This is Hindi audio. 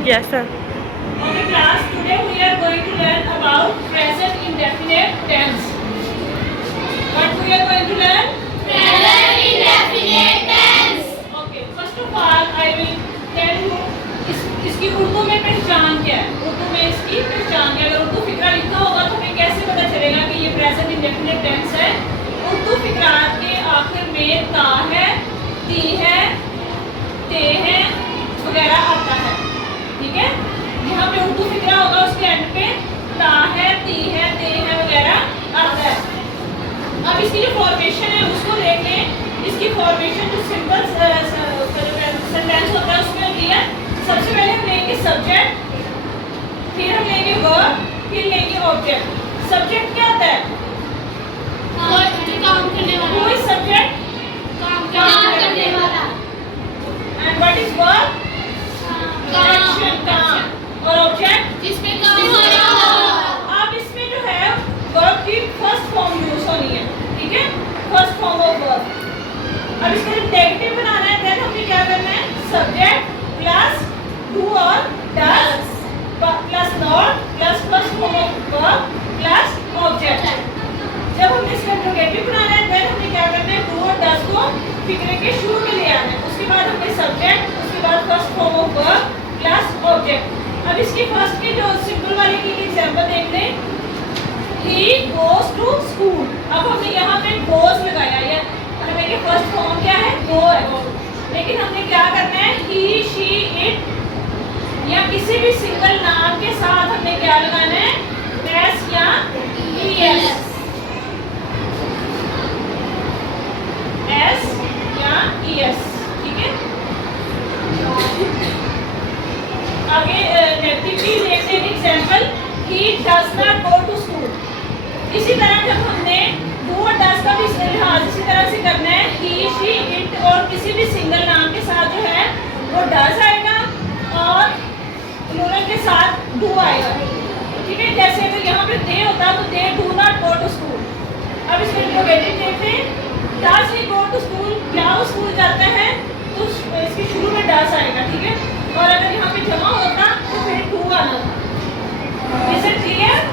Yes, sir. Okay, class. Today we are going to learn about present indefinite tense. What we are going to learn? Present indefinite tense. Okay. First of all, I will tell you इसकी उर्दू में पहचान क्या है. उर्दू में इसकी पहचान क्या है? अगर उर्दू फिक्रा लिखा होगा तो हमें कैसे पता चलेगा कि ये प्रेजेंट इंडेफिनिट टेंस है? उर्दू फिक्रात के आखिर में ता है, ती है, ते है वगैरह आता है. ठीक है. यहाँ पे उर्दू फिक्रा होगा, उसके एंड पे ता है, ती है, ते है वगैरह आता है. अब इसकी जो फॉर्मेशन है उसको देख लें. इसकी फॉर्मेशन जो सिंपल सेंटेंस होता है उसमें होती है. सबसे पहले हम लेंगे सब्जेक्ट, फिर हम लेंगे वर्ब, फिर लेंगे ऑब्जेक्ट. सब्जेक्ट क्या होता है? काम करने वाला. Who is subject? काम करने वाला. And what is verb? Action, काम. और ऑब्जेक्ट? जिसमें काम हो रहा हो. अब इसमें जो है वर्ब की फर्स्ट फॉर्म यूज होनी है. ठीक है. First form of verb. अब इसको जब नेगेटिव बनाना है देन हमें क्या करना है? सब्जेक्ट प्लस डू और does plus not plus first form of verb plus object. जब हमने इसका इंट्रोगेटिव बनाना है देन हमें क्या करना है? डू और डज को फिक्रे के शुरू में ले आना है. उसके बाद हमें सब्जेक्ट, उसके बाद first form of verb plus object. अब इसकी फर्स्ट की जो सिंपल वाली की एग्जांपल देख लें. He goes to school. अब हमने यहाँ पे गोज लगाया है. हमें ये फर्स्ट फॉर्म क्या है? गो है. लेकिन हमने क्या करना है? ही, शी, इट या किसी भी सिंगल नाम के साथ हमने क्या लगाना है? एस या ईएस. एस या ईएस. ठीक है. आगे नेगेटिवली देखते हैं example. He does not go to school. इसी तरह जब हमने डू और डज का भी लिहाज इसी तरह से करना है. ही, शी, इट और किसी भी सिंगल नाम के साथ जो है वो डज आएगा और प्लूरल के साथ डू आएगा. ठीक है. जैसे अगर यहाँ पे दे होता तो they do not go to school. अब इसको इंट्रोगेटिव देखते हैं. Does he go to school. क्या वो स्कूल जाता है? तो इसके शुरू में डज आएगा. ठीक है. और अगर यहाँ पे जमा होता तो फिर डू आना था. Is it clear?